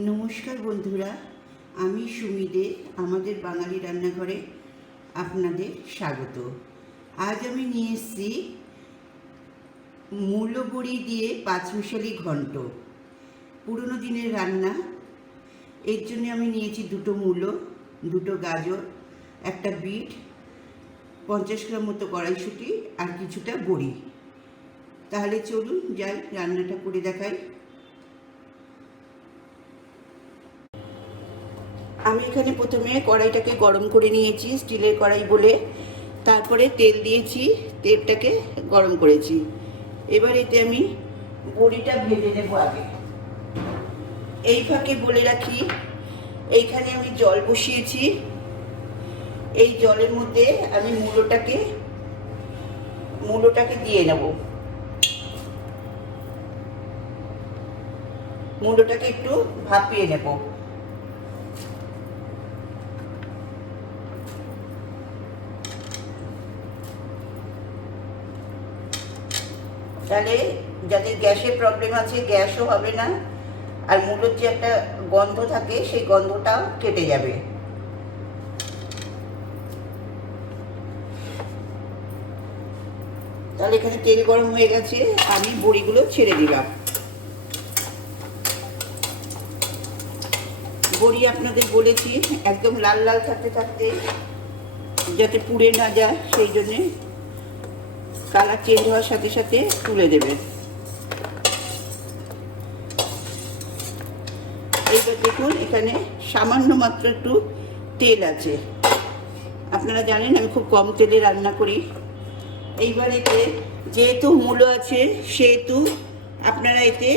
নমস্কার বন্ধুরা, আমি সুমি দে। আমাদের বাঙালি রান্নাঘরে আপনাদের স্বাগত। আজ আমি নিয়ে এসেছি মূলো বড়ি দিয়ে পাঁচমিশালি ঘন্ট, পুরনো দিনের রান্না। এর জন্য আমি নিয়েছি দুটো মূলো, দুটো গাজর, একটা বিট, 50 গ্রাম মতো কড়াইশুঁটি আর কিছুটা বড়ি। তাহলে চলুন যাই রান্নাটা করে দেখাই। আমি এখানে প্রথমে কড়াইটাকে গরম করে নিয়েছি, স্টিলের কড়াই বলে। তারপরে তেল দিয়েছি, তেলটাকে গরম করেছি। এবার এতে আমি বড়িটা ভেজে নেব আগে। এই ফাঁকে বলে রাখি, এইখানে আমি জল বসিয়েছি। এই জলের মধ্যে আমি মূলোটাকে দিয়ে নেব। মূলোটাকে একটু ভাপিয়ে নেব। তাহলে যাদের গ্যাসের প্রবলেম আছে, গ্যাসও হবে না, আর মূলোর যে একটা গন্ধ থাকে সেই গন্ধটাও কেটে যাবে। তাহলে এখানে তেল গরম হয়ে গেছে, আমি বড়িগুলো ছেড়ে দিলাম। বড়ি আপনাদের বলেছি একদম লাল লাল থাকতে থাকতে যাতে পুড়ে না যায়, সেই জন্যে কালার চেঞ্জ হওয়ার সাথে সাথে তুলে দেবেন। এইবার দেখুন, এখানে সামান্য মাত্র একটু তেল আছে। আপনারা জানেন আমি খুব কম তেলে রান্না করি। এইবার এতে যেহেতু মূলো আছে, সেহেতু আপনারা এতে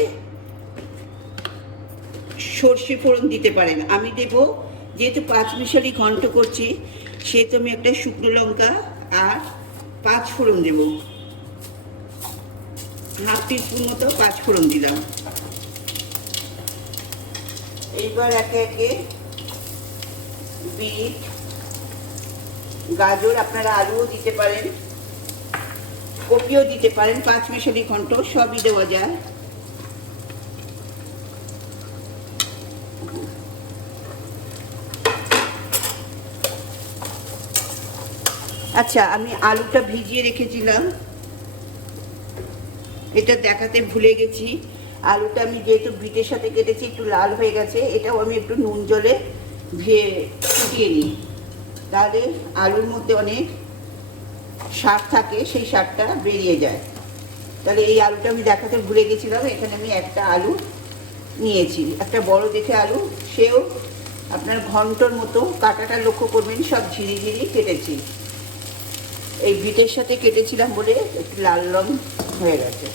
সর্ষে ফোড়ন দিতে পারেন। আমি দেব, যেহেতু পাঁচমিশালি ঘন্ট করছি, সেহেতু আমি একটা শুকনো লঙ্কা আর 5 ফোড়ন দেব। হাফ টিস্পুন মতো 5 ফোড়ন দিলাম। এইবার একে একে বিট, গাজর, আপনারা আলুও দিতে পারেন, কপিও দিতে পারেন। পাঁচমিশালি ঘন্ট সবই দেওয়া যায়। আচ্ছা, আমি আলুটা ভিজিয়ে রেখেছিলাম, এটা দেখাতে ভুলে গেছি। আলুটা আমি যেহেতু বিটের সাথে কেটেছি, একটু লাল হয়ে গেছে। এটাও আমি একটু নুন জলে ফুটিয়ে নিই, তাহলে আলুর মধ্যে অনেক শাক থাকে, সেই শাকটা বেরিয়ে যায়। তাহলে এই আলুটা আমি দেখাতে ভুলে গেছিলাম। এখানে আমি একটা আলু নিয়েছি, একটা বড় দেখে আলু। সেও আপনার ঘন্টর মতো, কাঁটাটা লক্ষ্য করবেন, সব ঝিরি ঝিরি কেটেছি। এই বিটের সাথে কেটেছিলাম বলে একটু লাল রং হয়ে গেছে।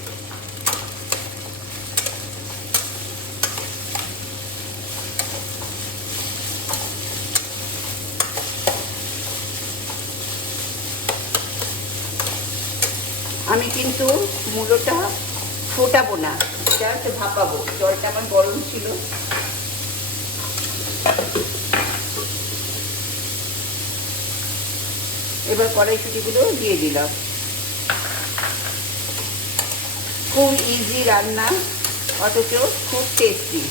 আমি কিন্তু মূলোটা ফোটাবো না, জাস্ট ভাপাবো। জলটা আমার গরম ছিল। এবার কড়াইশুঁটিগুলো দিয়ে দিলাম। খুব ইজি রান্না, অথচ খুব টেস্টি।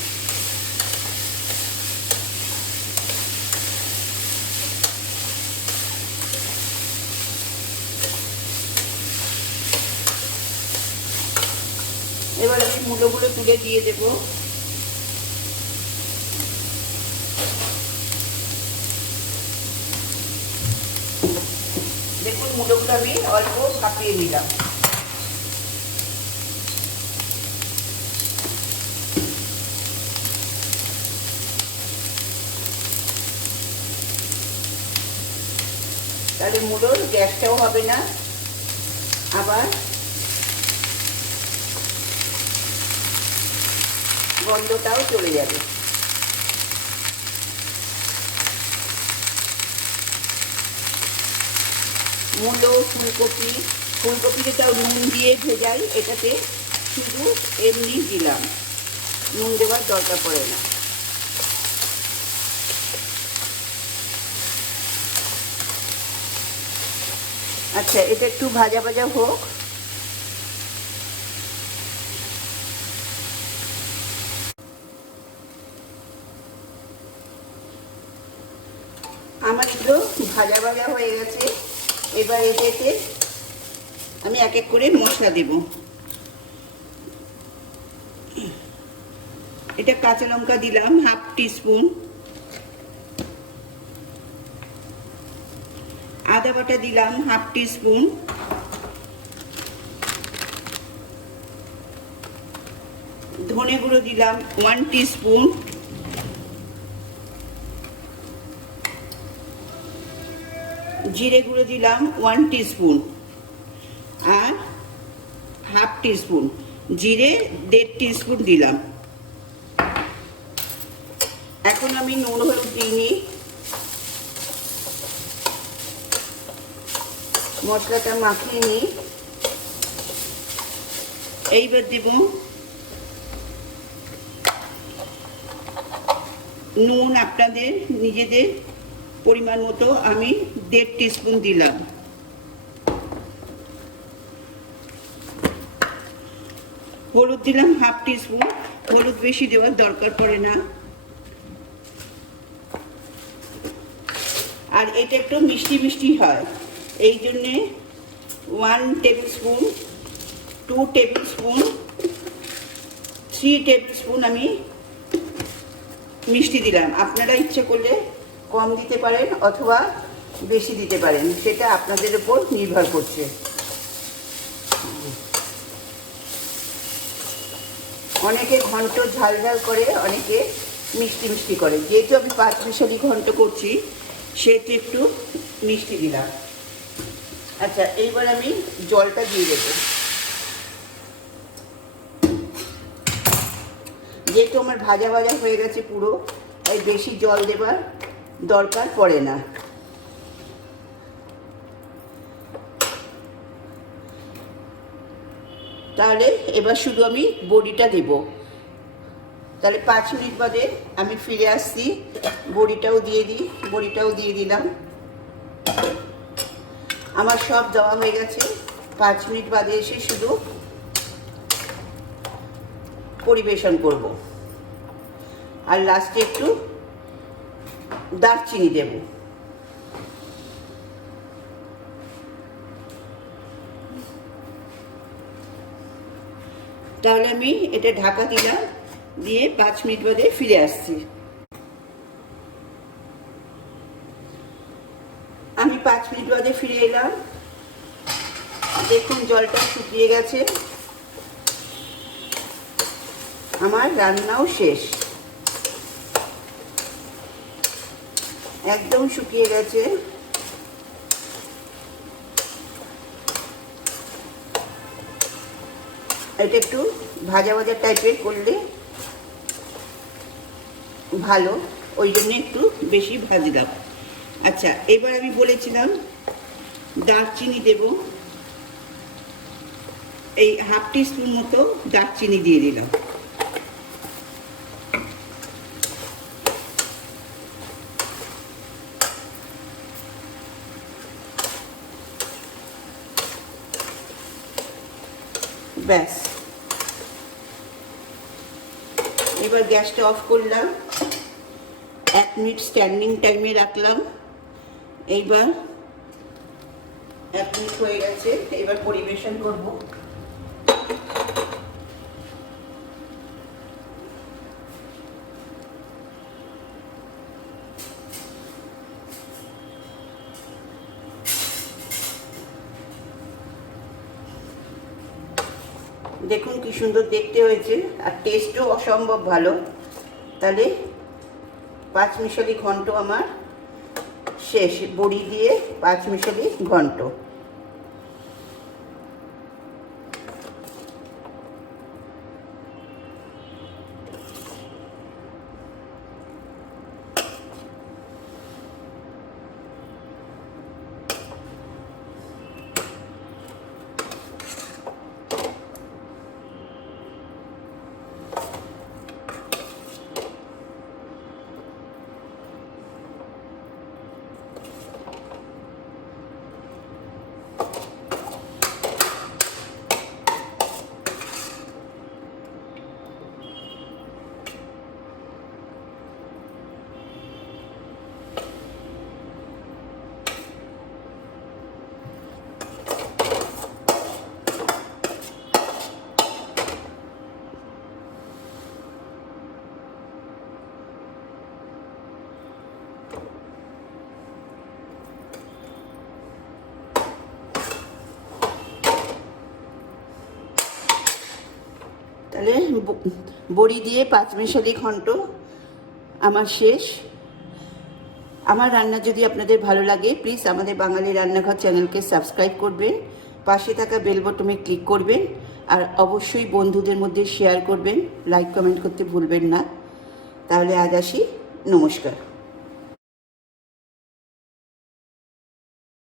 এবার আমি মূলোগুলো তুলে দিয়ে দেব। দেখুন, মূলোগুলো আমি অল্প ভাপিয়ে নিলাম। তাহলে মূলোর গ্যাসটাও হবে না, আবার গন্ধটাও চলে যাবে। মূলো, ফুলকপিটাও নুন দিয়ে ভেজাই, এটাতে শুধু এমনি দিলাম, নুন দেওয়ার দরকার পড়ে না। আচ্ছা, এটা একটু ভাজা ভাজা হোক। আমার এগুলো ভাজা ভাজা হয়ে গেছে। এবার এটাতে আমি এক এক করে মশলা দেব। এটা কাঁচা লঙ্কা দিলাম হাফ টিস্পুন, আদা বাটা দিলাম হাফ টিস্পুন, ধনে গুঁড়ো দিলাম 1 টিস্পুন, জিরে গুঁড়ো দিলাম 1 টিস্পুন আর হাফ টিস্পুন জিরে 1.5 টিস্পুন দিলাম। এখন আমি নুন হলুদ দিইনি, মশলাটা মাখিয়ে নিই। এইবার দেব নুন আপনাদের নিজেদের পরিমাণ মতো, আমি 1.5 টিস্পুন দিলাম। হলুদ দিলাম হাফ টিস্পুন, হলুদ বেশি দেওয়ার দরকার পড়ে না। আর এটা একটু মিষ্টি মিষ্টি হয়, এই জন্যে 1 table spoon, 2 table spoon, 3 table spoon আমি মিষ্টি দিলাম। আপনারা ইচ্ছে করলে কম দিতে পারেন অথবা বেশি দিতে পারেন, সেটা আপনাদের উপর নির্ভর করছে। অনেকে ঘন্ট ঝাল ঝাল করে, অনেকে মিষ্টি মিষ্টি করে। যেহেতু আমি পাঁচমিশালি ঘন্ট করছি সেহেতু একটু মিষ্টি দিলাম। আচ্ছা, এইবার আমি জলটা দিয়ে দেব। যেহেতু আমার ভাজা ভাজা হয়ে গেছে পুরো, তাই বেশি জল দেবার দরকার পড়ে না। তাহলে এবার শুধু আমি বড়িটা দেব। তাহলে 5 মিনিট বাদে আমি ফিরে আসছি। বড়িটাও দিয়ে দিই, বড়িটাও দিয়ে দিলাম। আমার সব দেওয়া হয়ে গেছে। 5 মিনিট বাদে এসে শুধু পরিবেশন করব। আর লাস্টে একটু দারচিনি দেব। তাহলে আমি এটা ঢাকা দিলাম, দিয়ে 5 মিনিট বাদে ফিরে আসছি। আমি 5 মিনিট বাদে ফিরে এলাম। দেখুন জলটা শুকিয়ে গেছে, আমার রান্নাও শেষ, একদম শুকিয়ে গেছে। এটা একটু ভাজা ভাজা টাইপের করলে ভালো, ওই জন্য একটু বেশি ভাজলাম। আচ্ছা, এবার আমি বলেছিলাম দারচিনি দেব, এই হাফ টিস্পুন মতো দারচিনি দিয়ে দিলাম। ব্যাস, এবার গ্যাসটা অফ করলাম, 1 মিনিট স্ট্যান্ডিং টাইমে রাখলাম। এইবার 1 মিনিট হয়ে গেছে, এবার পরিবেশন করব। দেখুন কি সুন্দর দেখতে হয়েছে, আর টেস্টও অসম্ভব ভালো। তাহলে পাঁচমিশালি ঘন্ট আমার শেষ, বড়ি দিয়ে পাঁচমিশালি ঘন্ট। তাহলে বড়ি দিয়ে পাঁচমেশালি ঘন্ট আমার শেষ। আমার রান্না যদি আপনাদের ভালো লাগে প্লিজ আমাদের বাঙালি রান্নাঘর চ্যানেলকে সাবস্ক্রাইব করবেন, পাশে থাকা বেল বটনে ক্লিক করবেন, আর অবশ্যই বন্ধুদের মধ্যে শেয়ার করবেন, লাইক কমেন্ট করতে ভুলবেন না। তাহলে আজ আসি, নমস্কার।